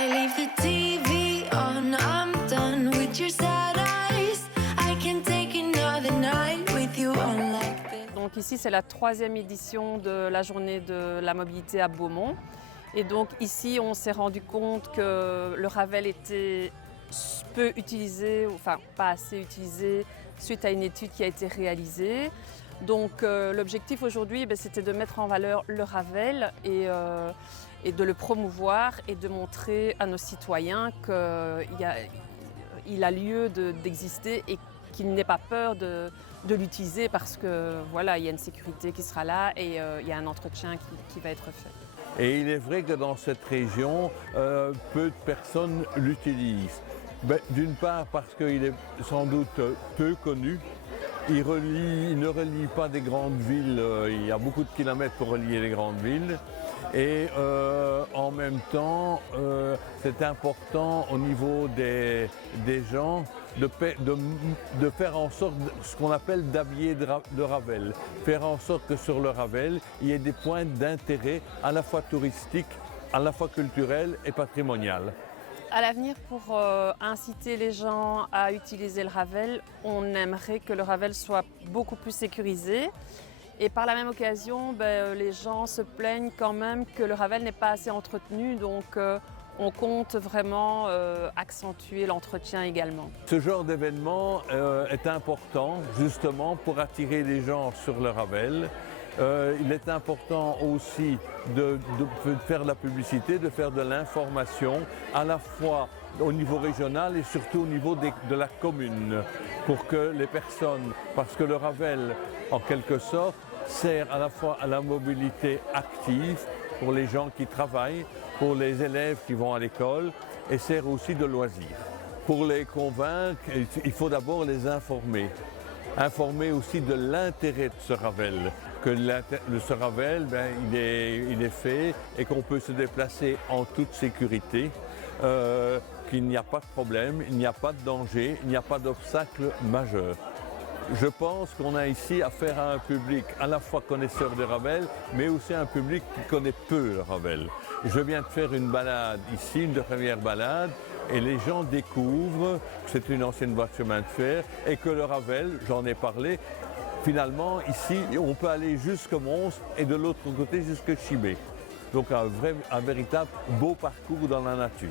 I leave the TV on, I'm done with your sad eyes. I can take another night with you on like this. Donc ici, c'est la 3e édition de la journée de la mobilité à Beaumont. Et donc ici, on s'est rendu compte que le Ravel était peu utilisé, enfin pas assez utilisé, suite à une étude qui a été réalisée. Donc l'objectif aujourd'hui, c'était de mettre en valeur le Ravel et de le promouvoir et de montrer à nos citoyens qu'il a lieu d'exister et qu'il n'ait pas peur de l'utiliser parce que voilà, il y a une sécurité qui sera là et il y a un entretien qui va être fait. Et il est vrai que dans cette région, peu de personnes l'utilisent. D'une part parce qu'il est sans doute peu connu. Il ne relie pas des grandes villes, il y a beaucoup de kilomètres pour relier les grandes villes. Et en même temps, c'est important au niveau des gens de faire en sorte ce qu'on appelle d'habiller de Ravel. Faire en sorte que sur le Ravel, il y ait des points d'intérêt à la fois touristiques, à la fois culturels et patrimoniales. À l'avenir, pour inciter les gens à utiliser le Ravel, on aimerait que le Ravel soit beaucoup plus sécurisé. Et par la même occasion, les gens se plaignent quand même que le Ravel n'est pas assez entretenu, donc on compte vraiment accentuer l'entretien également. Ce genre d'événement est important justement pour attirer les gens sur le Ravel. Il est important aussi de faire de la publicité, de faire de l'information, à la fois au niveau régional et surtout au niveau de la commune, pour que les personnes, parce que le Ravel, en quelque sorte, sert à la fois à la mobilité active pour les gens qui travaillent, pour les élèves qui vont à l'école, et sert aussi de loisir. Pour les convaincre, il faut d'abord les informer. Informer aussi de l'intérêt de ce Ravel, que ce Ravel, il est fait et qu'on peut se déplacer en toute sécurité, qu'il n'y a pas de problème, il n'y a pas de danger, il n'y a pas d'obstacle majeur. Je pense qu'on a ici affaire à un public à la fois connaisseur de Ravel, mais aussi un public qui connaît peu le Ravel. Je viens de faire une balade ici, une première balade, et les gens découvrent que c'est une ancienne voie de chemin de fer et que le Ravel, j'en ai parlé, finalement ici on peut aller jusqu'à Mons et de l'autre côté jusqu'à Chimay. Donc un véritable beau parcours dans la nature.